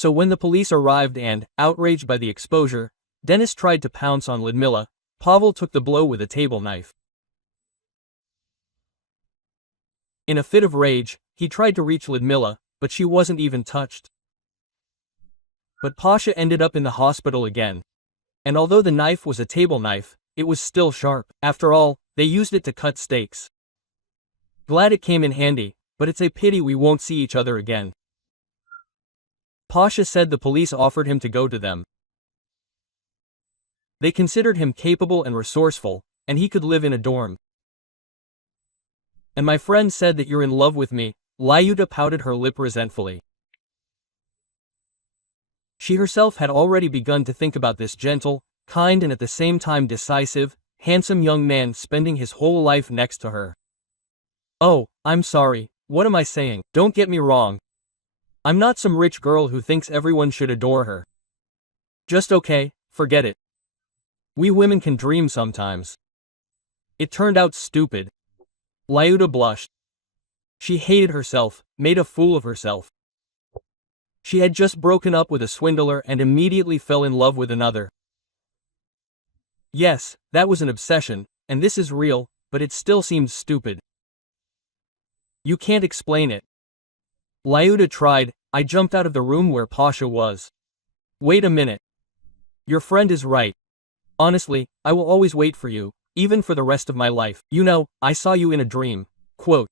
So when the police arrived and, outraged by the exposure, Dennis tried to pounce on Ludmilla, Pavel took the blow with a table knife. In a fit of rage, he tried to reach Ludmilla, but she wasn't even touched. But Pasha ended up in the hospital again. And although the knife was a table knife, it was still sharp. After all, they used it to cut steaks. Glad it came in handy, but it's a pity we won't see each other again. Pasha said the police offered him to go to them. They considered him capable and resourceful, and he could live in a dorm. And my friend said that you're in love with me. Lyuda pouted her lip resentfully. She herself had already begun to think about this gentle, kind and at the same time decisive, handsome young man spending his whole life next to her. Oh, I'm sorry, what am I saying? Don't get me wrong. I'm not some rich girl who thinks everyone should adore her. Just okay, forget it. We women can dream sometimes. It turned out stupid. Lyuda blushed. She hated herself, made a fool of herself. She had just broken up with a swindler and immediately fell in love with another. Yes, that was an obsession, and this is real, but it still seems stupid. You can't explain it. Lyuda tried. I jumped out of the room where Pasha was. Wait a minute. Your friend is right. Honestly, I will always wait for you, even for the rest of my life. You know, I saw you in a dream. Quote.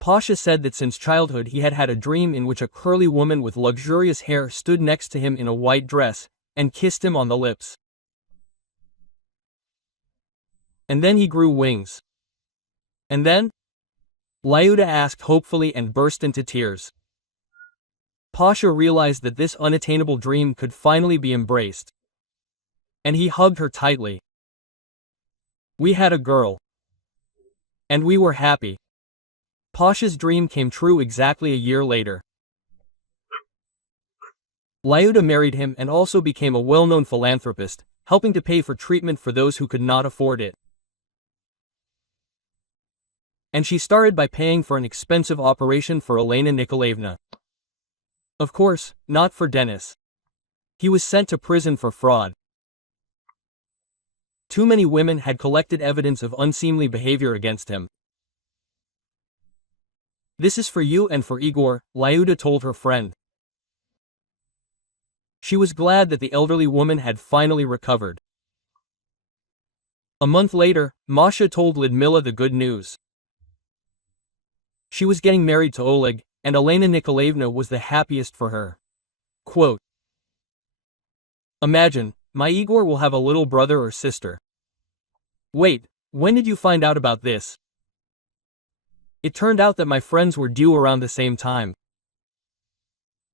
Pasha said that since childhood he had had a dream in which a curly woman with luxurious hair stood next to him in a white dress, and kissed him on the lips. And then he grew wings. And then? Lyuda asked hopefully and burst into tears. Pasha realized that this unattainable dream could finally be embraced. And he hugged her tightly. We had a girl. And we were happy. Pasha's dream came true exactly a year later. Lyuda married him and also became a well-known philanthropist, helping to pay for treatment for those who could not afford it. And she started by paying for an expensive operation for Elena Nikolaevna. Of course, not for Dennis. He was sent to prison for fraud. Too many women had collected evidence of unseemly behavior against him. This is for you and for Igor, Lyuda told her friend. She was glad that the elderly woman had finally recovered. A month later, Masha told Ludmilla the good news. She was getting married to Oleg, and Elena Nikolaevna was the happiest for her. Quote. Imagine, my Igor will have a little brother or sister. Wait, when did you find out about this? It turned out that my friends were due around the same time.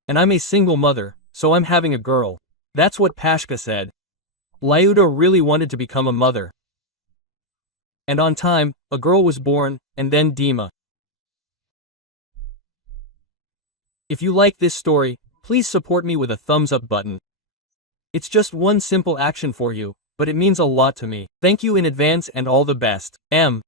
And I'm a single mother, so I'm having a girl. That's what Pashka said. Lyuda really wanted to become a mother. And on time, a girl was born, and then Dima. If you like this story, please support me with a thumbs up button. It's just one simple action for you, but it means a lot to me. Thank you in advance and all the best. M.